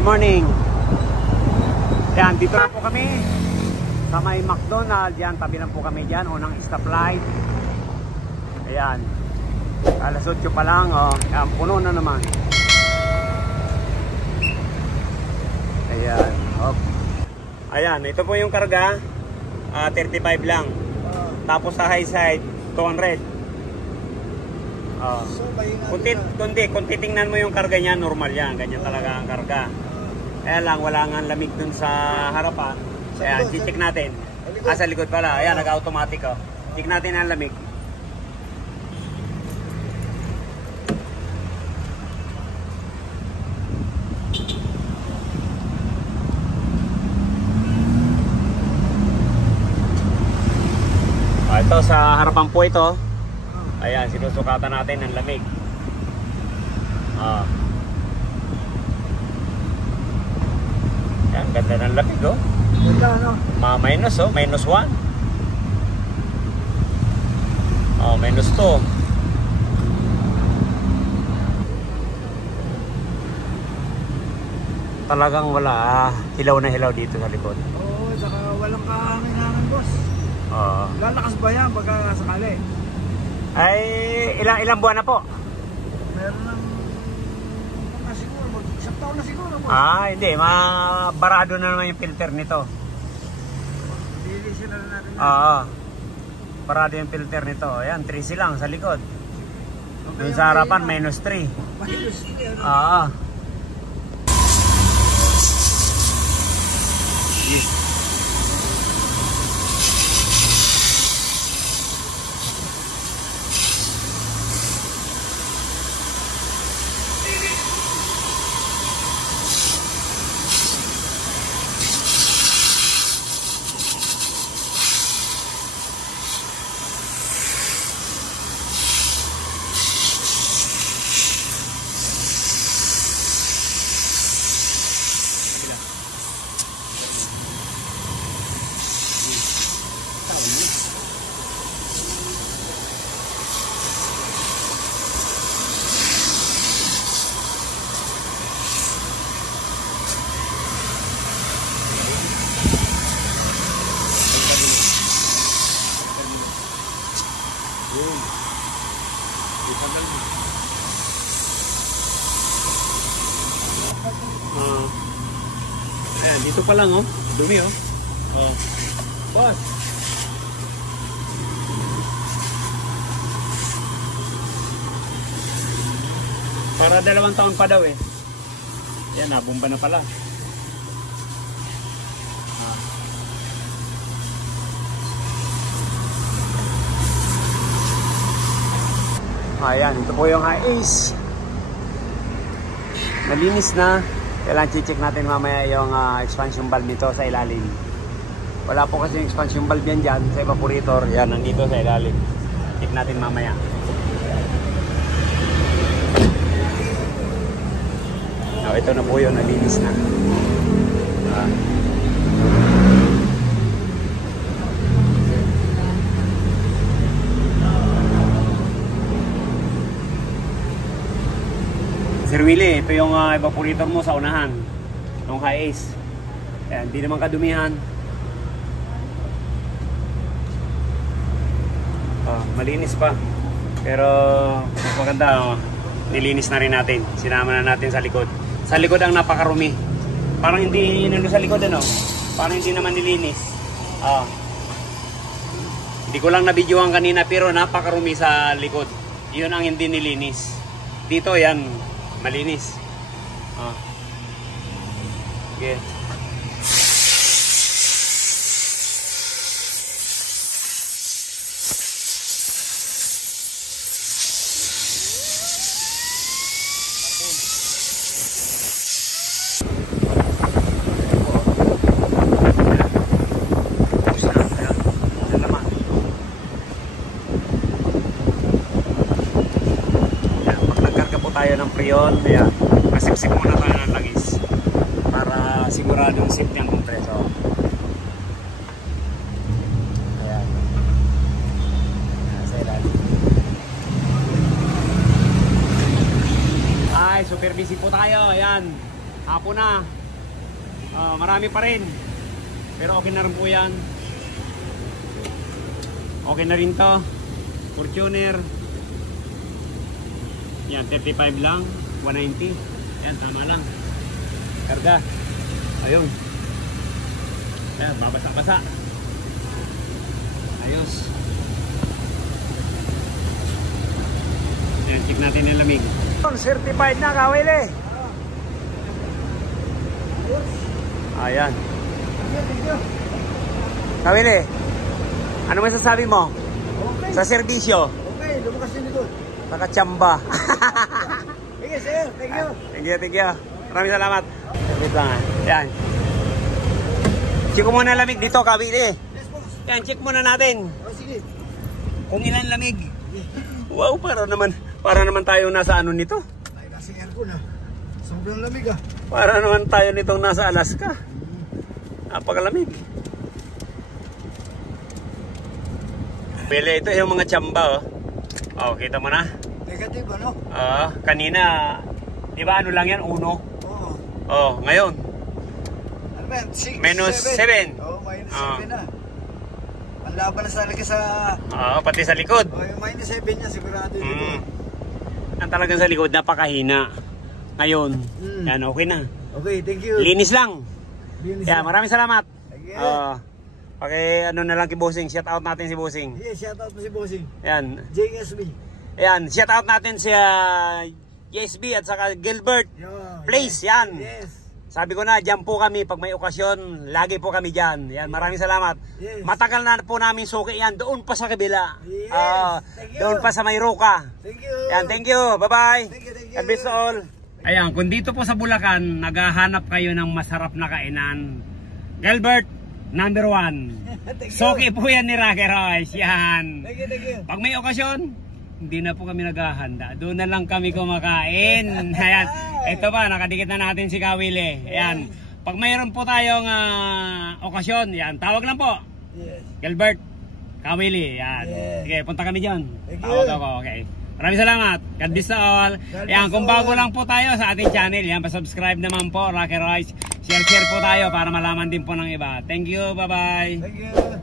Good morning. Yan, dito na po kami sa may McDonald's. Yan, tabi lang po kami dyan. Unang stoplight. Ayan. Alas 8 pa lang. Oh. Yan, puno na naman. Ayan. Oh. Ayan, ito po yung karga. 35 lang. Tapos sa high side, 200. So, kung titingnan mo yung karga niya, normal yan. Ganyan talaga ang karga. Kaya lang, wala nga lamig dun sa harapan. Ayan, check natin. Sa likod pala. Ayan, nag-automatic. Oh. Check natin ang lamig. Ito, sa harapan po ito. Ayan, sinusukatan natin ang lamig. Ayan, ganda ng lamig, oh. Ganda, no? Minus, oh. Minus 1. Oh, minus 2. Talagang wala. Hilaw na hilaw dito sa likod. Oo, saka walang kahangin-hangin, boss. Lalakas ba yan pagka sakali? Ay, ilang buwan na po? Meron ng siguro, isang taon na siguro, boss. Hindi. Barado na naman yung filter nito. Lilisin na natin. Barado yung filter nito. Ayan, 3C lang sa likod. Doon sa harapan, minus 3. Minus 3, ano? Ayan, dito pa lang, oh. Dumi, oh. Boss. Para 2 taon pa daw, eh. Ayan, nabomba na pala. Ayan, ito po yung Ace. Malinis na. Kailangan check natin mamaya yung expansion valve nito sa ilalim. Wala po kasi yung expansion valve yan dyan sa evaporator. Yan, nandito sa ilalim. Check natin mamaya. Ito na po yun, nalinis na. Sir Willie, ito yung evaporator mo sa unahan ng High Ace. Ayan, hindi naman kadumihan. Malinis pa. Pero mas maganda, nilinis na rin natin. Sinama na natin sa likod. Sa likod ang napakarumi. Parang hindi nilo sa likod, ano? Parang hindi naman nilinis. Hindi ko lang nabidyohan kanina, pero napakarumi sa likod. Yun ang hindi nilinis. Dito yan, malinis. Okay. Tayo ng prion, kaya masipsip muna tayo ng langis para siguradong safe yung kompreso. Ayan. Sa ilalim. Ay, super busy po tayo. Ayan. hapon na. Marami pa rin. Pero okay na rin po yan. Okay na rin to. Fortuner. Yan, 35 lang. 190. Yan, tama lang. Karga. Ayun. Ayan, babasa-basa. Ayos. Ayan, check natin yung lamig. Certified na, Kawili. Ayan. Kawili, ano masasabi mo? Okay. Sa serbisyo? Okay, lumakas din ito. Nakachamba. Sige, sir. Thank you. Thank you. Maraming salamat. Wait lang ah. Yan. Check ko muna lamig dito, Kawili. Yes, boss. Yan, check muna natin. Oh, sige. Kung ilan lamig. Wow, para naman tayo nasa ano nito. Ay, nasa aircon ah. Sobrang lamig ah. Para naman tayo nitong nasa Alaska. Napakalamig. Pili, ito yung mga tsamba oh. Oh, kita mo na? Negative ano? Kanina, di ba ano lang yan? 1? Oo. Oh, ngayon. Ano ba yan? Minus 7. Oo, minus 7 na. Ang laban na talaga sa... Pati sa likod. Oh, yung minus 7 niya, sigurado yun. Ang talagang sa likod, napakahina. Ngayon, yan, okay na. Okay, thank you. Linis lang. Linis Yan, lang. maraming salamat. Thank you. Ano na lang kay Bossing, shout out natin si Bossing. Yeah, shout out po si Bossing. Yan. JSB. Yan, shout out natin si JSB at saka Gilbert. Place, yan. Yes. Sabi ko na, dyan po kami pag may okasyon, lagi po kami dyan. Yan, maraming salamat. Yes. Matagal na po namin suki yan, doon pa sa kabila. Yes. Thank you. Doon pa sa Mayroka. Thank you. Yan, thank you. Bye-bye. Thank you. God bless all. Ayan, kung dito po sa Bulacan, naghahanap kayo ng masarap na kainan. Gilbert, number 1. Soki po yan ni Rocky Royce. Yan. Thank you. Pag may okasyon, hindi na po kami naghahanda. Doon na lang kami kumakain. Ayan. Ito pa, nakadikit na natin si Kawili. Ayan. Pag mayroon po tayong okasyon, yan, tawag lang po. Yes. Gilbert, Kawili. Yan. Yes. Sige, punta kami dyan. Thank you. Tawag ako. Okay. Maraming salamat. God bless all. Yan, kung bago lang po tayo sa ating channel, yan, pa-subscribe naman po, Rocky Royce. Share po tayo para malaman din po ng iba. Thank you. Bye-bye. Thank you.